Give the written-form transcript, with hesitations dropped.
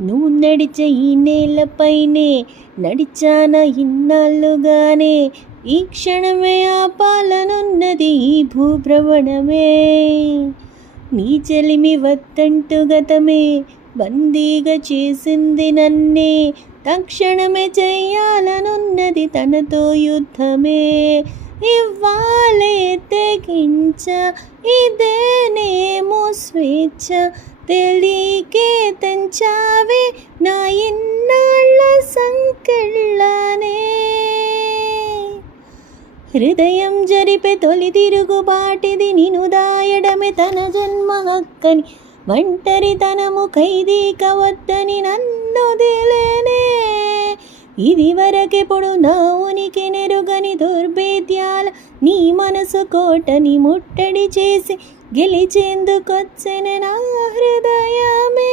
నువ్వు నడిచే ఈ నేలపైనే నడిచాన ఇన్నాళ్ళుగానే, ఈ క్షణమే ఆపాలనున్నది ఈ భూభ్రమణమే. నీ చెలిమి వద్దంటూ గతమే బందీగా చేసింది నన్నే, తక్షణమే చెయ్యాలనున్నది తనతో యుద్ధమే. ఇవ్వాలే తెగించ, ఇదేనేమో స్వేచ్ఛ, తెలియకే తెంచావే నా ఇన్నాళ్ళ సంకెళ్ళనే. హృదయం జరిపే తొలి తిరుగుబాటిది, నిన్ను దాయడమే తన జన్మ హక్కని, ఒంటరితనము ఖైదీ కవద్దని నన్ను దిలేనే. ఇది వరకెప్పుడు నా ఉనికి నెరుగని దుర్భేద్యాల నీ మనసు కోటని ముట్టడి చేసి గెలిచేందుకొచ్చెను నా హృదయమే.